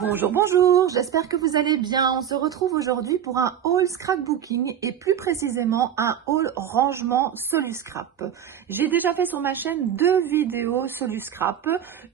Bonjour, bonjour, j'espère que vous allez bien. On se retrouve aujourd'hui pour un haul scrapbooking et plus précisément un haul rangement Soluscrap. J'ai déjà fait sur ma chaîne 2 vidéos Soluscrap,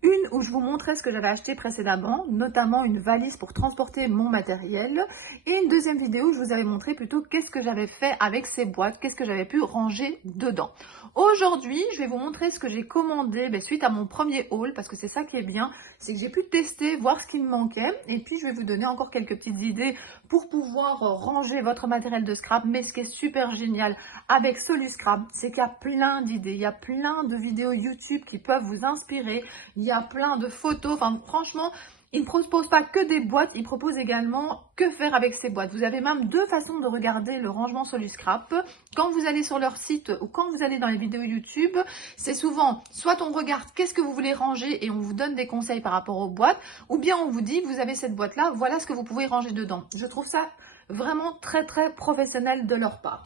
une où je vous montrais ce que j'avais acheté précédemment, notamment une valise pour transporter mon matériel, et une deuxième vidéo où je vous avais montré plutôt qu'est-ce que j'avais fait avec ces boîtes, qu'est-ce que j'avais pu ranger dedans. Aujourd'hui, je vais vous montrer ce que j'ai commandé suite à mon premier haul, parce que c'est ça qui est bien, c'est que j'ai pu tester, voir ce qui me manquait. Et puis, je vais vous donner encore quelques petites idées pour pouvoir ranger votre matériel de scrap. Mais ce qui est super génial avec Soluscrap, c'est qu'il y a plein d'idées. Il y a plein de vidéos YouTube qui peuvent vous inspirer. Il y a plein de photos. Enfin, franchement, ils ne proposent pas que des boîtes, ils proposent également que faire avec ces boîtes. Vous avez même 2 façons de regarder le rangement Soluscrap. Quand vous allez sur leur site ou quand vous allez dans les vidéos YouTube, c'est souvent, soit on regarde qu'est-ce que vous voulez ranger et on vous donne des conseils par rapport aux boîtes, ou bien on vous dit, vous avez cette boîte-là, voilà ce que vous pouvez ranger dedans. Je trouve ça vraiment très professionnel de leur part.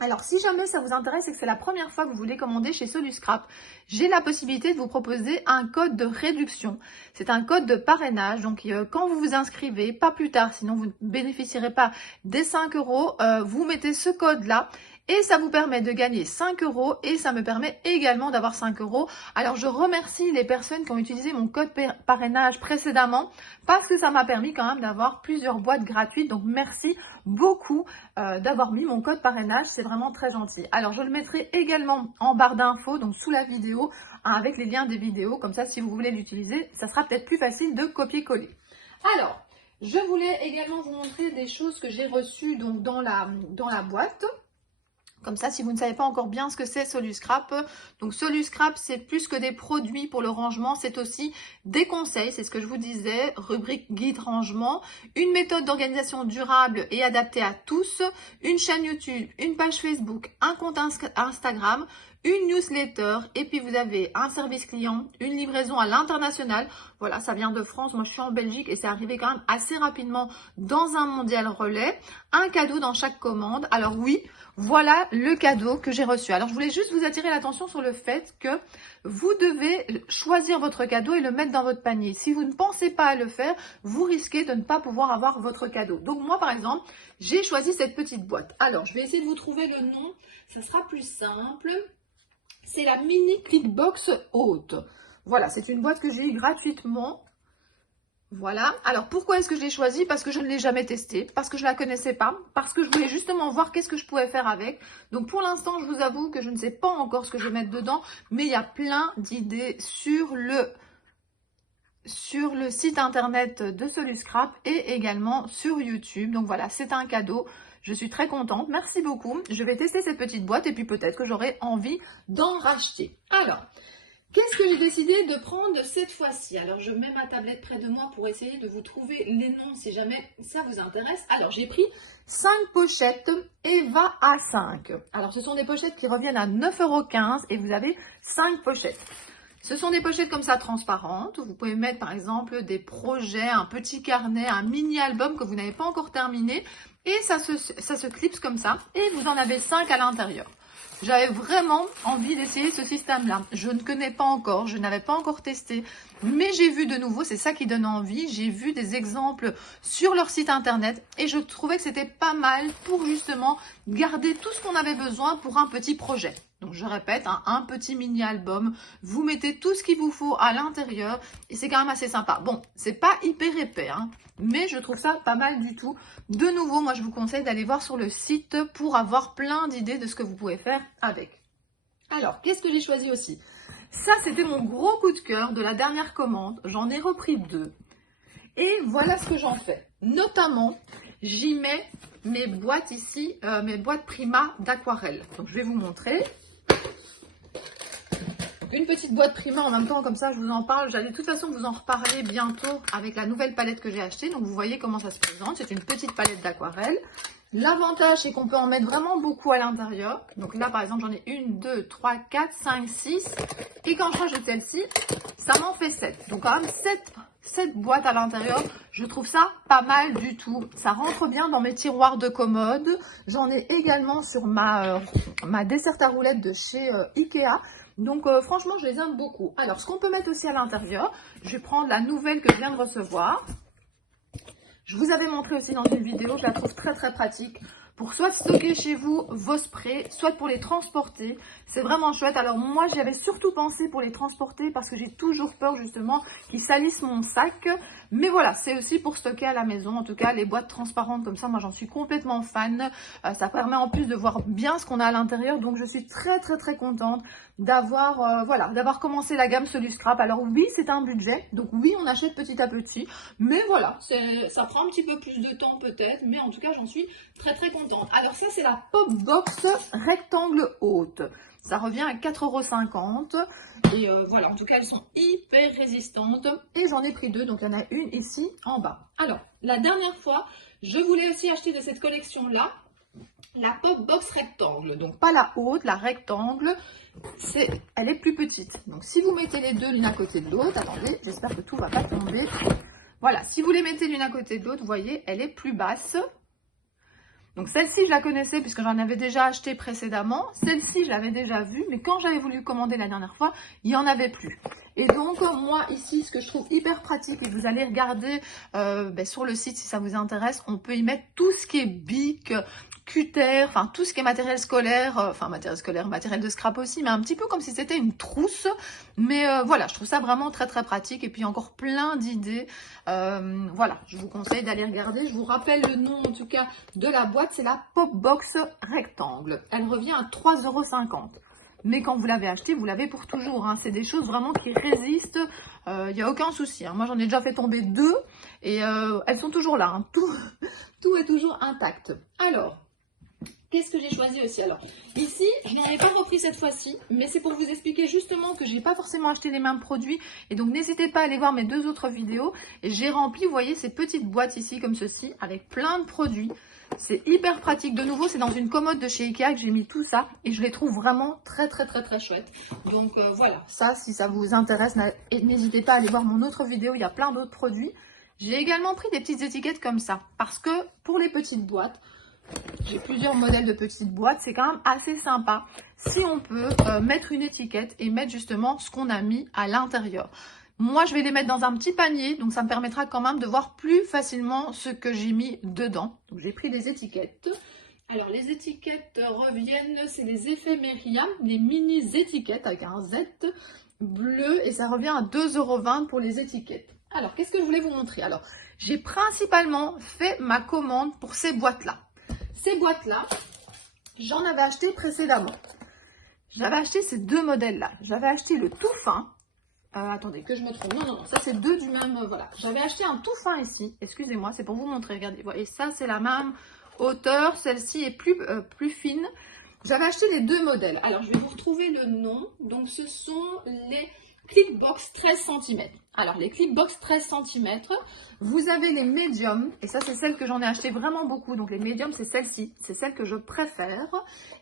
Alors, si jamais ça vous intéresse et que c'est la première fois que vous voulez commander chez Soluscrap, j'ai la possibilité de vous proposer un code de réduction. C'est un code de parrainage. Donc, quand vous vous inscrivez, pas plus tard, sinon vous ne bénéficierez pas des 5 €, vous mettez ce code-là. Et ça vous permet de gagner 5 € et ça me permet également d'avoir 5 €. Alors, je remercie les personnes qui ont utilisé mon code parrainage précédemment parce que ça m'a permis quand même d'avoir plusieurs boîtes gratuites. Donc, merci beaucoup d'avoir mis mon code parrainage. C'est vraiment très gentil. Alors, je le mettrai également en barre d'infos, donc sous la vidéo, avec les liens des vidéos. Comme ça, si vous voulez l'utiliser, ça sera peut-être plus facile de copier-coller. Alors, je voulais également vous montrer des choses que j'ai reçues donc, dans la boîte. Comme ça, si vous ne savez pas encore bien ce que c'est Soluscrap, donc Soluscrap, c'est plus que des produits pour le rangement, c'est aussi des conseils, c'est ce que je vous disais, rubrique guide rangement, une méthode d'organisation durable et adaptée à tous, une chaîne YouTube, une page Facebook, un compte Instagram, une newsletter, et puis vous avez un service client, une livraison à l'international. Voilà, ça vient de France, moi je suis en Belgique et c'est arrivé quand même assez rapidement dans un mondial relais. Un cadeau dans chaque commande. Alors oui, voilà le cadeau que j'ai reçu. Alors je voulais juste vous attirer l'attention sur le fait que vous devez choisir votre cadeau et le mettre dans votre panier. Si vous ne pensez pas à le faire, vous risquez de ne pas pouvoir avoir votre cadeau. Donc moi par exemple, j'ai choisi cette petite boîte. Alors je vais essayer de vous trouver le nom, ça sera plus simple. C'est la mini Clickbox haute. Voilà, c'est une boîte que j'ai eue gratuitement. Voilà. Alors, pourquoi est-ce que je l'ai choisie? Parce que je ne l'ai jamais testée, parce que je ne la connaissais pas, parce que je voulais justement voir qu'est-ce que je pouvais faire avec. Donc, pour l'instant, je vous avoue que je ne sais pas encore ce que je vais mettre dedans, mais il y a plein d'idées sur le site internet de Soluscrap et également sur YouTube. Donc, voilà, c'est un cadeau. Je suis très contente, merci beaucoup. Je vais tester cette petite boîte et puis peut-être que j'aurai envie d'en racheter. Alors, qu'est-ce que j'ai décidé de prendre cette fois-ci? Alors, je mets ma tablette près de moi pour essayer de vous trouver les noms si jamais ça vous intéresse. Alors, j'ai pris 5 pochettes Eva A5. Alors, ce sont des pochettes qui reviennent à 9,15 € et vous avez 5 pochettes. Ce sont des pochettes comme ça transparentes. Vous pouvez mettre par exemple des projets, un petit carnet, un mini-album que vous n'avez pas encore terminé. Et ça se clipse comme ça. Et vous en avez 5 à l'intérieur. J'avais vraiment envie d'essayer ce système-là. Je ne connais pas encore, je n'avais pas encore testé. Mais j'ai vu de nouveau, c'est ça qui donne envie. J'ai vu des exemples sur leur site internet. Et je trouvais que c'était pas mal pour justement garder tout ce qu'on avait besoin pour un petit projet. Donc, je répète, un petit mini-album. Vous mettez tout ce qu'il vous faut à l'intérieur et c'est quand même assez sympa. Bon, c'est pas hyper épais, mais je trouve ça pas mal du tout. De nouveau, moi, je vous conseille d'aller voir sur le site pour avoir plein d'idées de ce que vous pouvez faire avec. Alors, qu'est-ce que j'ai choisi aussi? Ça, c'était mon gros coup de cœur de la dernière commande. J'en ai repris 2. Et voilà ce que j'en fais. Notamment, j'y mets mes boîtes ici, mes boîtes Prima d'aquarelle. Donc, je vais vous montrer. Une petite boîte Prima en même temps, comme ça je vous en parle. J'allais de toute façon vous en reparler bientôt avec la nouvelle palette que j'ai achetée. Donc vous voyez comment ça se présente. C'est une petite palette d'aquarelle. L'avantage c'est qu'on peut en mettre vraiment beaucoup à l'intérieur. Donc là par exemple j'en ai 1, 2, 3, 4, 5, 6. Et quand je rajoute celle-ci, ça m'en fait 7. Donc quand même 7 cette boîte à l'intérieur. Je trouve ça pas mal du tout. Ça rentre bien dans mes tiroirs de commode. J'en ai également sur ma desserte à roulettes de chez Ikea. Donc franchement, je les aime beaucoup. Alors, ce qu'on peut mettre aussi à l'intérieur, je vais prendre la nouvelle que je viens de recevoir. Je vous avais montré aussi dans une vidéo, je la trouve très très pratique pour soit stocker chez vous vos sprays, soit pour les transporter. C'est vraiment chouette. Alors moi, j'y avais surtout pensé pour les transporter parce que j'ai toujours peur justement qu'ils salissent mon sac. Mais voilà, c'est aussi pour stocker à la maison. En tout cas, les boîtes transparentes comme ça, moi j'en suis complètement fan. Ça permet en plus de voir bien ce qu'on a à l'intérieur. Donc je suis très très très contente d'avoir d'avoir commencé la gamme Soluscrap. Alors oui, c'est un budget. Donc oui, on achète petit à petit. Mais voilà, ça prend un petit peu plus de temps peut-être. Mais en tout cas, j'en suis très très contente. Alors ça, c'est la Pop Box rectangle haute. Ça revient à 4,50 €. Et voilà, en tout cas, elles sont hyper résistantes. Et j'en ai pris deux, donc il y en a une ici en bas. Alors, la dernière fois, je voulais aussi acheter de cette collection-là la Pop Box rectangle. Donc pas la haute, la rectangle, elle est plus petite. Donc si vous mettez les deux l'une à côté de l'autre, attendez, j'espère que tout ne va pas tomber. Voilà, si vous les mettez l'une à côté de l'autre, vous voyez, elle est plus basse. Donc celle-ci, je la connaissais puisque j'en avais déjà acheté précédemment. Celle-ci, je l'avais déjà vue, mais quand j'avais voulu commander la dernière fois, il n'y en avait plus. Et donc, moi, ici, ce que je trouve hyper pratique, et vous allez regarder sur le site si ça vous intéresse, on peut y mettre tout ce qui est bic, cutter, enfin tout ce qui est matériel scolaire, matériel de scrap aussi, mais un petit peu comme si c'était une trousse. Mais voilà, je trouve ça vraiment très très pratique. Et puis encore plein d'idées. Voilà, je vous conseille d'aller regarder. Je vous rappelle le nom en tout cas de la boîte, c'est la Pop Box rectangle. Elle revient à 3,50 €. Mais quand vous l'avez acheté, vous l'avez pour toujours. Hein. C'est des choses vraiment qui résistent. Il n'y a aucun souci. Hein. Moi, j'en ai déjà fait tomber deux. Et elles sont toujours là. Hein. Tout est toujours intact. Alors, qu'est-ce que j'ai choisi aussi? Alors, ici, je n'en ai pas repris cette fois-ci. Mais c'est pour vous expliquer justement que je n'ai pas forcément acheté les mêmes produits. Et donc, n'hésitez pas à aller voir mes deux autres vidéos. Et j'ai rempli, vous voyez, ces petites boîtes ici, comme ceci, avec plein de produits. C'est hyper pratique. De nouveau, c'est dans une commode de chez Ikea que j'ai mis tout ça. Et je les trouve vraiment très, très, très, très chouettes. Donc, voilà. Ça, si ça vous intéresse, n'hésitez pas à aller voir mon autre vidéo. Il y a plein d'autres produits. J'ai également pris des petites étiquettes comme ça. Parce que pour les petites boîtes, j'ai plusieurs modèles de petites boîtes. C'est quand même assez sympa si on peut mettre une étiquette et mettre justement ce qu'on a mis à l'intérieur. Moi, je vais les mettre dans un petit panier, donc ça me permettra quand même de voir plus facilement ce que j'ai mis dedans. Donc, j'ai pris des étiquettes. Alors, les étiquettes reviennent, c'est les éphéméria, les mini étiquettes avec un Z bleu et ça revient à 2,20 € pour les étiquettes. Alors, qu'est-ce que je voulais vous montrer? Alors, j'ai principalement fait ma commande pour ces boîtes-là. Ces boîtes-là, j'en avais acheté précédemment. J'avais acheté ces deux modèles-là. J'avais acheté le tout fin. Attendez, que je me trompe. Non, ça c'est deux du même. Voilà. J'avais acheté un tout fin ici. Excusez-moi, c'est pour vous montrer. Regardez. Et ça, c'est la même hauteur. Celle-ci est plus fine. J'avais acheté les deux modèles. Alors, je vais vous retrouver le nom. Donc, ce sont les Clipbox 13 cm. Alors, les Clipbox 13 cm, vous avez les médiums. Et ça, c'est celle que j'en ai acheté vraiment beaucoup. Donc, les médiums, c'est celle-ci. C'est celle que je préfère.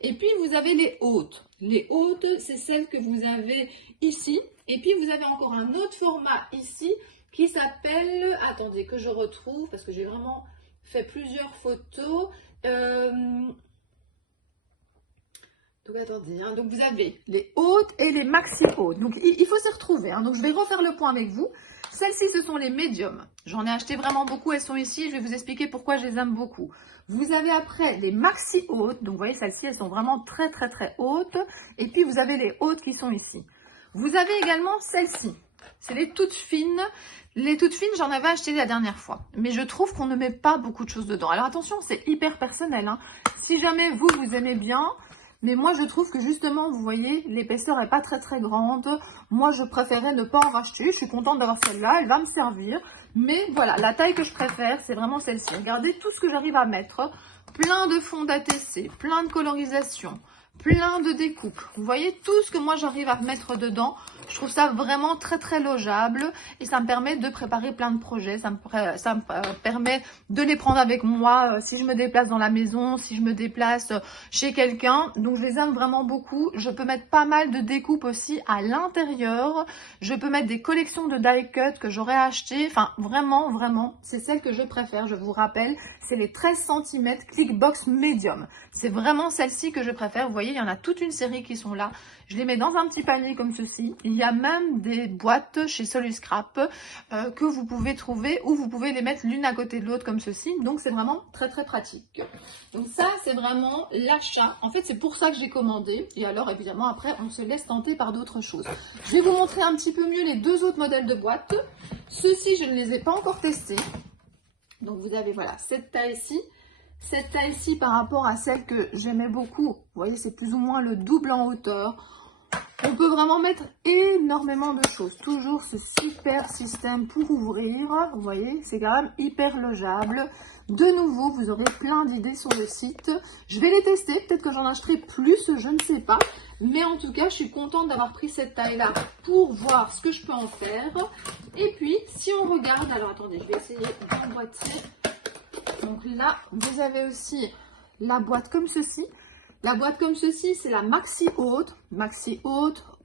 Et puis, vous avez les hautes. Les hautes, c'est celles que vous avez ici. Et puis, vous avez encore un autre format ici qui s'appelle... Attendez, que je retrouve, parce que j'ai vraiment fait plusieurs photos. Donc, attendez. Hein. Donc, vous avez les hautes et les maxi hautes. Donc, il faut s'y retrouver. Hein. Donc, je vais refaire le point avec vous. Celles-ci, ce sont les médiums. J'en ai acheté vraiment beaucoup. Elles sont ici. Je vais vous expliquer pourquoi je les aime beaucoup. Vous avez après les maxi hautes. Donc, vous voyez, celles-ci, elles sont vraiment très, très, très hautes. Et puis, vous avez les hautes qui sont ici. Vous avez également celles-ci. C'est les toutes fines. Les toutes fines, j'en avais acheté la dernière fois. Mais je trouve qu'on ne met pas beaucoup de choses dedans. Alors, attention, c'est hyper personnel. Hein. Si jamais vous aimez bien... Mais moi, je trouve que justement, vous voyez, l'épaisseur n'est pas très très grande. Moi, je préférais ne pas en racheter. Je suis contente d'avoir celle-là. Elle va me servir. Mais voilà, la taille que je préfère, c'est vraiment celle-ci. Regardez tout ce que j'arrive à mettre. Plein de fonds d'ATC, plein de colorisation, plein de découpes. Vous voyez tout ce que moi, j'arrive à mettre dedans. Je trouve ça vraiment très logeable et ça me permet de préparer plein de projets. Ça me permet de les prendre avec moi si je me déplace dans la maison, si je me déplace chez quelqu'un. Donc je les aime vraiment beaucoup. Je peux mettre pas mal de découpes aussi à l'intérieur. Je peux mettre des collections de die cut que j'aurais acheté. Enfin vraiment, c'est celle que je préfère. Je vous rappelle, c'est les 13 cm Clickbox Medium. C'est vraiment celle-ci que je préfère. Vous voyez, il y en a toute une série qui sont là. Je les mets dans un petit panier comme ceci. Il y a même des boîtes chez Soluscrap que vous pouvez trouver ou vous pouvez les mettre l'une à côté de l'autre comme ceci. Donc c'est vraiment très pratique. Donc ça c'est vraiment l'achat. En fait c'est pour ça que j'ai commandé. Et alors évidemment après on se laisse tenter par d'autres choses. Je vais vous montrer un petit peu mieux les deux autres modèles de boîtes. Ceux-ci je ne les ai pas encore testés. Donc vous avez voilà cette taille-ci. Cette taille-ci par rapport à celle que j'aimais beaucoup. Vous voyez c'est plus ou moins le double en hauteur. On peut vraiment mettre énormément de choses. Toujours ce super système pour ouvrir. Vous voyez, c'est quand même hyper logeable. De nouveau, vous aurez plein d'idées sur le site. Je vais les tester. Peut-être que j'en achèterai plus, je ne sais pas. Mais en tout cas, je suis contente d'avoir pris cette taille-là pour voir ce que je peux en faire. Et puis, si on regarde... Alors, attendez, je vais essayer d'emboîter. Donc là, vous avez aussi la boîte comme ceci. La boîte comme ceci, c'est la maxi haute,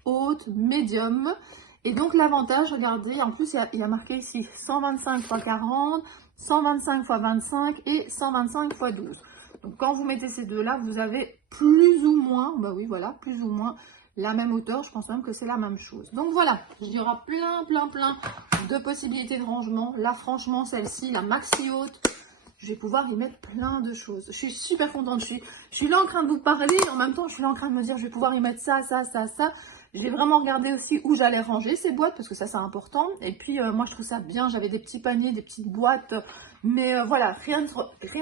haute, médium. Et donc l'avantage, regardez, en plus il y a marqué ici 125 x 40, 125 x 25 et 125 x 12. Donc quand vous mettez ces deux-là, vous avez plus ou moins, bah oui voilà, plus ou moins la même hauteur. Je pense même que c'est la même chose. Donc voilà, il y aura plein de possibilités de rangement. Là franchement, celle-ci, la maxi haute, je vais pouvoir y mettre plein de choses. Je suis super contente. Je suis là en train de vous parler. En même temps, je suis là en train de me dire, je vais pouvoir y mettre ça. Je vais vraiment regarder aussi où j'allais ranger ces boîtes parce que ça, c'est important. Et puis, moi, je trouve ça bien. J'avais des petits paniers, des petites boîtes. Mais voilà, rien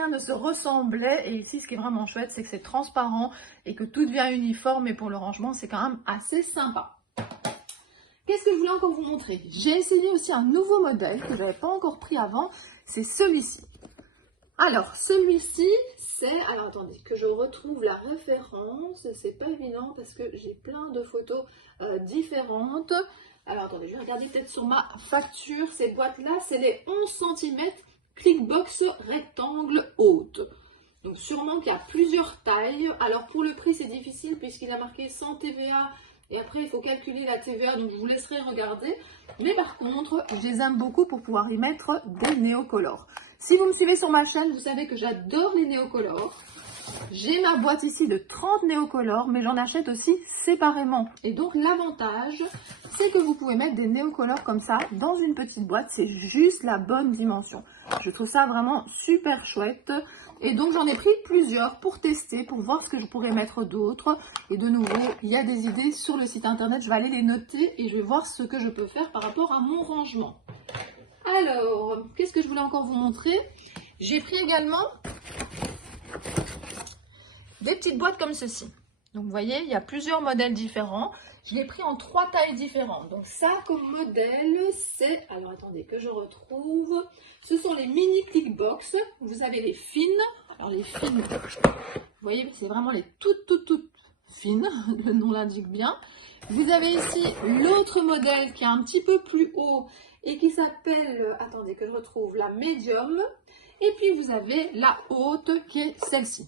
ne se ressemblait. Et ici, ce qui est vraiment chouette, c'est que c'est transparent et que tout devient uniforme. Et pour le rangement, c'est quand même assez sympa. Qu'est-ce que je voulais encore vous montrer? J'ai essayé aussi un nouveau modèle que je n'avais pas encore pris avant. C'est celui-ci. Alors, celui-ci, c'est... Alors, attendez, que je retrouve la référence. C'est pas évident parce que j'ai plein de photos différentes. Alors, attendez, je vais regarder peut-être sur ma facture. Ces boîtes-là, c'est les 11 cm Clickbox rectangle haute. Donc, sûrement qu'il y a plusieurs tailles. Alors, pour le prix, c'est difficile puisqu'il a marqué sans TVA. Et après, il faut calculer la TVA, donc je vous laisserai regarder. Mais par contre, je les aime beaucoup pour pouvoir y mettre des néocolores. Si vous me suivez sur ma chaîne, vous savez que j'adore les néocolores. J'ai ma boîte ici de 30 néocolores, mais j'en achète aussi séparément. Et donc, l'avantage, c'est que vous pouvez mettre des néocolores comme ça dans une petite boîte. C'est juste la bonne dimension. Je trouve ça vraiment super chouette. Et donc, j'en ai pris plusieurs pour tester, pour voir ce que je pourrais mettre d'autres. Et de nouveau, il y a des idées sur le site internet. Je vais aller les noter et je vais voir ce que je peux faire par rapport à mon rangement. Alors, qu'est-ce que je voulais encore vous montrer? J'ai pris également des petites boîtes comme ceci. Donc, vous voyez, il y a plusieurs modèles différents. Je l'ai pris en 3 tailles différentes. Donc, ça, comme modèle, c'est... Alors, attendez, que je retrouve. Ce sont les mini Clickbox. Vous avez les fines. Alors, les fines, vous voyez, c'est vraiment les toutes fines. Le nom l'indique bien. Vous avez ici l'autre modèle qui est un petit peu plus haut et qui s'appelle... Attendez, que je retrouve la médium. Et puis, vous avez la haute qui est celle-ci.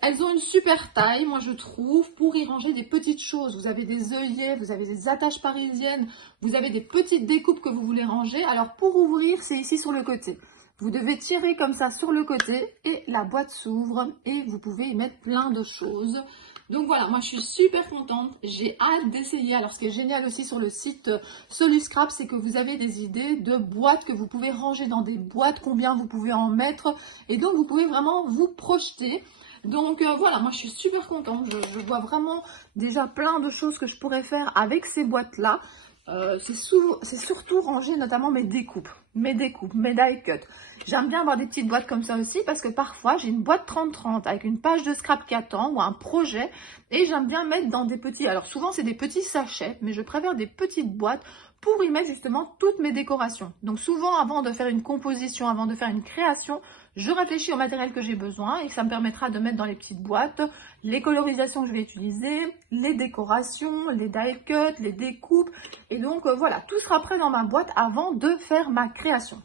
Elles ont une super taille, moi je trouve, pour y ranger des petites choses. Vous avez des œillets, vous avez des attaches parisiennes, vous avez des petites découpes que vous voulez ranger. Alors pour ouvrir, c'est ici sur le côté. Vous devez tirer comme ça sur le côté et la boîte s'ouvre et vous pouvez y mettre plein de choses. Donc voilà, moi je suis super contente, j'ai hâte d'essayer. Alors ce qui est génial aussi sur le site Soluscrap, c'est que vous avez des idées de boîtes que vous pouvez ranger dans des boîtes, combien vous pouvez en mettre. Et donc vous pouvez vraiment vous projeter. Donc voilà, moi je suis super contente, je vois vraiment déjà plein de choses que je pourrais faire avec ces boîtes-là. C'est surtout ranger notamment mes découpes, mes die cut. J'aime bien avoir des petites boîtes comme ça aussi parce que parfois j'ai une boîte 30-30 avec une page de scrap qui attend ou un projet et j'aime bien mettre dans des petits, alors souvent c'est des petits sachets, mais je préfère des petites boîtes pour y mettre justement toutes mes décorations. Donc souvent avant de faire une composition, avant de faire une création, je réfléchis au matériel que j'ai besoin et que ça me permettra de mettre dans les petites boîtes les colorisations que je vais utiliser, les décorations, les die cuts, les découpes. Et donc voilà, tout sera prêt dans ma boîte avant de faire ma création.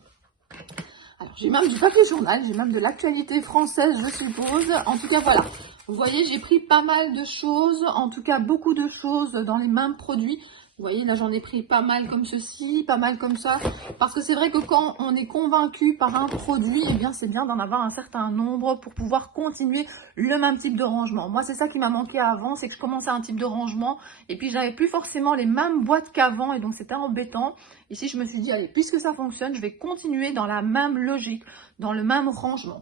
Alors j'ai même du papier journal, j'ai même de l'actualité française je suppose. En tout cas voilà, vous voyez j'ai pris pas mal de choses, en tout cas beaucoup de choses dans les mêmes produits. Vous voyez, là, j'en ai pris pas mal comme ceci, pas mal comme ça. Parce que c'est vrai que quand on est convaincu par un produit, eh bien, c'est bien d'en avoir un certain nombre pour pouvoir continuer le même type de rangement. Moi, c'est ça qui m'a manqué avant, c'est que je commençais un type de rangement et puis j'avais plus forcément les mêmes boîtes qu'avant et donc c'était embêtant. Ici, je me suis dit, allez, puisque ça fonctionne, je vais continuer dans la même logique, dans le même rangement.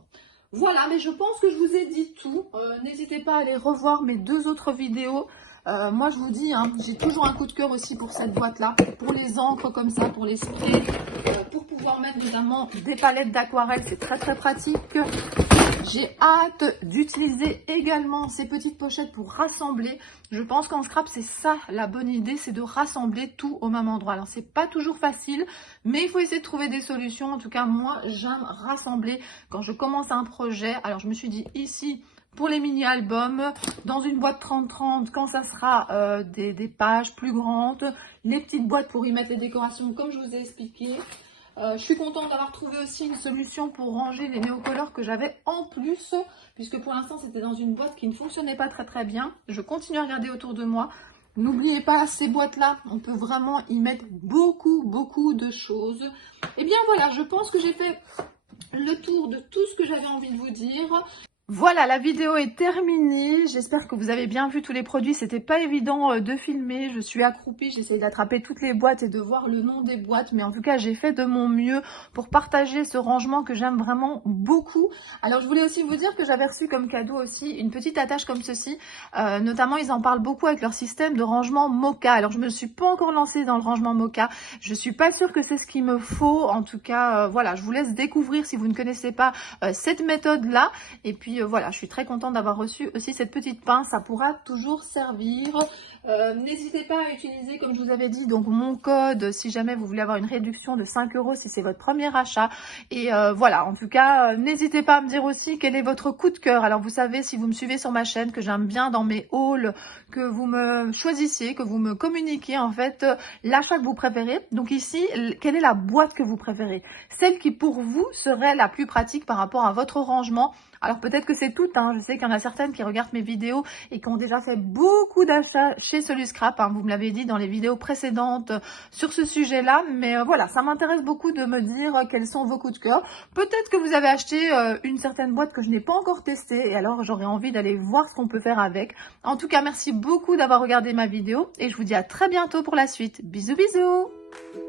Voilà, mais je pense que je vous ai dit tout. N'hésitez pas à aller revoir mes 2 autres vidéos. Moi je vous dis, hein, j'ai toujours un coup de cœur aussi pour cette boîte là, pour les encres comme ça, pour les sprays, pour pouvoir mettre notamment des palettes d'aquarelle, c'est très très pratique. J'ai hâte d'utiliser également ces petites pochettes pour rassembler. Je pense qu'en scrap c'est ça la bonne idée, c'est de rassembler tout au même endroit. Alors c'est pas toujours facile, mais il faut essayer de trouver des solutions. En tout cas moi j'aime rassembler quand je commence un projet. Alors je me suis dit ici, pour les mini-albums, dans une boîte 30-30, quand ça sera des pages plus grandes, les petites boîtes pour y mettre les décorations, comme je vous ai expliqué. Je suis contente d'avoir trouvé aussi une solution pour ranger les néocolores que j'avais en plus, puisque pour l'instant, c'était dans une boîte qui ne fonctionnait pas très très bien. Je continue à regarder autour de moi. N'oubliez pas, ces boîtes-là, on peut vraiment y mettre beaucoup de choses. Et bien voilà, je pense que j'ai fait le tour de tout ce que j'avais envie de vous dire. Voilà, la vidéo est terminée. J'espère que vous avez bien vu tous les produits. C'était pas évident de filmer. Je suis accroupie, j'essaye d'attraper toutes les boîtes et de voir le nom des boîtes. Mais en tout cas, j'ai fait de mon mieux pour partager ce rangement que j'aime vraiment beaucoup. Alors, je voulais aussi vous dire que j'avais reçu comme cadeau aussi une petite attache comme ceci. Notamment, ils en parlent beaucoup avec leur système de rangement Moka. Alors, je me suis pas encore lancée dans le rangement Moka. Je suis pas sûre que c'est ce qu'il me faut. En tout cas, voilà, je vous laisse découvrir si vous ne connaissez pas cette méthode-là. Et puis, voilà, je suis très contente d'avoir reçu aussi cette petite pince, ça pourra toujours servir. N'hésitez pas à utiliser, comme je vous avais dit, donc mon code si jamais vous voulez avoir une réduction de 5 € si c'est votre premier achat. Et voilà, en tout cas, n'hésitez pas à me dire aussi quel est votre coup de cœur. Alors vous savez, si vous me suivez sur ma chaîne, que j'aime bien dans mes hauls, que vous me choisissiez, que vous me communiquiez en fait l'achat que vous préférez. Donc ici, quelle est la boîte que vous préférez? Celle qui pour vous serait la plus pratique par rapport à votre rangement. Alors peut-être que c'est tout, hein. Je sais qu'il y en a certaines qui regardent mes vidéos et qui ont déjà fait beaucoup d'achats chez Soluscrap, hein. Vous me l'avez dit dans les vidéos précédentes sur ce sujet-là. Mais voilà, ça m'intéresse beaucoup de me dire quels sont vos coups de cœur. Peut-être que vous avez acheté une certaine boîte que je n'ai pas encore testée et alors j'aurais envie d'aller voir ce qu'on peut faire avec. En tout cas, merci beaucoup d'avoir regardé ma vidéo et je vous dis à très bientôt pour la suite. Bisous bisous!